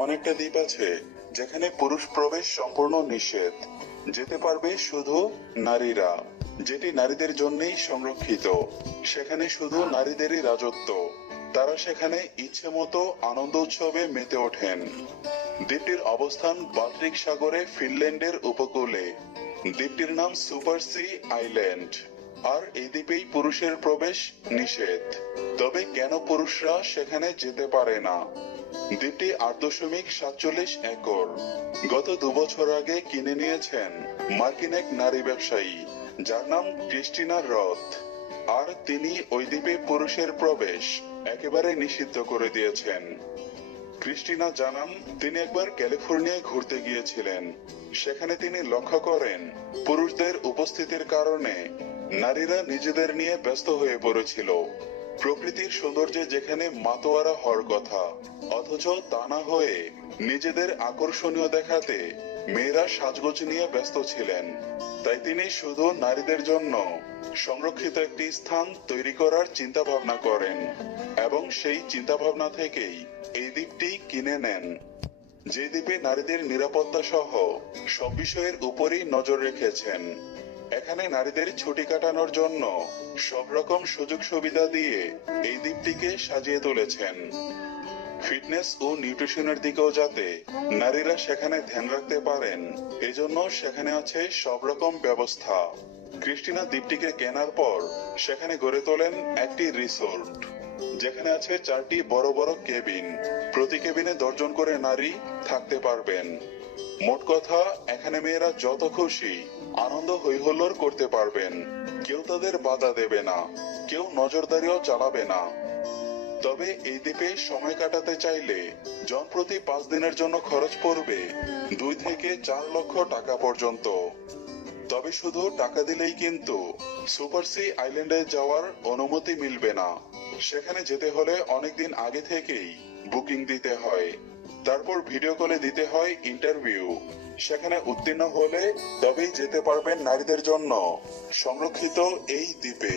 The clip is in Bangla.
এমন একটা দ্বীপ আছে যেখানে পুরুষ প্রবেশ সম্পূর্ণ নিষেধ। যেতে পারবে শুধু নারীরা, যেটি নারীদের জন্যই সংরক্ষিত। সেখানে শুধু নারীদেরই রাজত্ব। তারা সেখানে ইচ্ছে মতো আনন্দ উৎসবে মেতে ওঠেন। দ্বীপটির অবস্থান বাল্টিক সাগরে ফিনল্যান্ডের উপকূলে। দ্বীপটির নাম সুপার সি আইল্যান্ড। আর এই দ্বীপেই পুরুষের প্রবেশ নিষেধ। তবে কেন পুরুষরা সেখানে যেতে পারে না? দ্বীপটি আট দশমিক সাতচল্লিশ একর। গত দুবছর আগে কিনে নিয়েছেন মার্কিন এক নারী ব্যবসায়ী, যার নাম ক্রিস্টিনা রথ। আর তিনি ওই দ্বীপে পুরুষের প্রবেশ একেবারে নিষিদ্ধ করে দিয়েছেন। ক্রিস্টিনা জানান, তিনি একবার ক্যালিফোর্নিয়ায় ঘুরতে গিয়েছিলেন। সেখানে তিনি লক্ষ্য করেন, পুরুষদের উপস্থিতির কারণে নারীরা নিজেদের নিয়ে ব্যস্ত হয়ে পড়েছিল। প্রকৃতির সৌন্দর্যে যেখানে মাতোয়ারা হওয়ার কথা, অথচ তা না হয়ে নিজেদের আকর্ষণীয় দেখাতে মেয়েরা সাজগোজ নিয়ে ব্যস্ত ছিলেন। তাই তিনি শুধু নারীদের জন্য সংরক্ষিত একটি স্থান তৈরি করার চিন্তা ভাবনা করেন এবং সেই চিন্তা ভাবনা থেকেই এই দ্বীপটি কিনে নেন। যে দ্বীপে নারীদের নিরাপত্তা সহ সব বিষয়ের উপরই নজর রেখেছেন। এখানে নারীদের ছুটি কাটানোর জন্য সব রকম সুযোগ সুবিধা দিয়ে এই দ্বীপটিকে সাজিয়ে তুলেছেন। ফিটনেস ও নিউট্রিশনের দিকেও যাতে নারীরা সেখানে ধ্যান রাখতে পারেন, এজন্য সেখানে আছে সব রকম ব্যবস্থা। ক্রিস্টিনা দ্বীপটিকে কেনার পর সেখানে গড়ে তোলেন একটি রিসোর্ট, যেখানে আছে চারটি বড় বড় কেবিন। প্রতি কেবিনে দর্জন করে নারী থাকতে পারবেন। মোট কথা, এখানে মেয়েরা যত খুশি আনন্দ হৈহুল্লোড় করতে পারবেন। কেউ তাদের বাধা দেবে না, কেউ নজরদারিও চালাবে না। তবে এই দ্বীপে সময় কাটাতে চাইলে জন প্রতি পাঁচ দিনের জন্য খরচ পড়বে দুই থেকে চার লক্ষ টাকা পর্যন্ত। তবে শুধু টাকা দিলেই কিন্তু সুপার সি আইল্যান্ডে যাওয়ার অনুমতি মিলবে না। সেখানে যেতে হলে অনেকদিন আগে থেকেই বুকিং দিতে হয়। তারপর ভিডিও কলে দিতে হয় ইন্টারভিউ সেখানে উত্তীর্ণ হলে তবেই যেতে পারবেন নারীদের জন্য। সংরক্ষিত এই দ্বীপে।